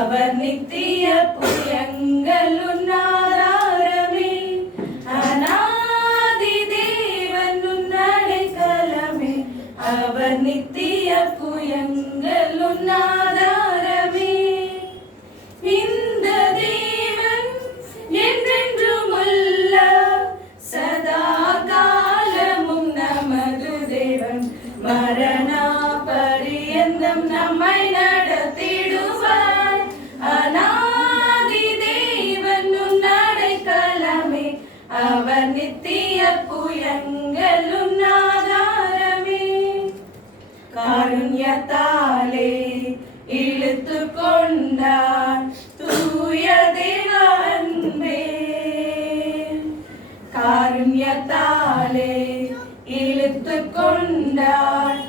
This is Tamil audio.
அவர் நித்திய புயங்களுன் ஆதாரமே. அநாதி தேவன் உன் அடைக்கலமே. அவர் நித்திய புயங்களுன் ஆதாரமே. இந்த தேவன் என்றென்றும் உள்ள சதா காலமும் நமது தேவன். மரணா பரியந்தம் நம்மை நடத்திடுவார். அநாதி தேவன் உன் அடைக்கலமே. அவர் நித்திய புயங்களுன் ஆதாரமே. காருண்யத்தாலே இழுத்து கொண்டார் தூய தேவ அன்பே. காருண்யத்தாலே இழுத்து கொண்டார்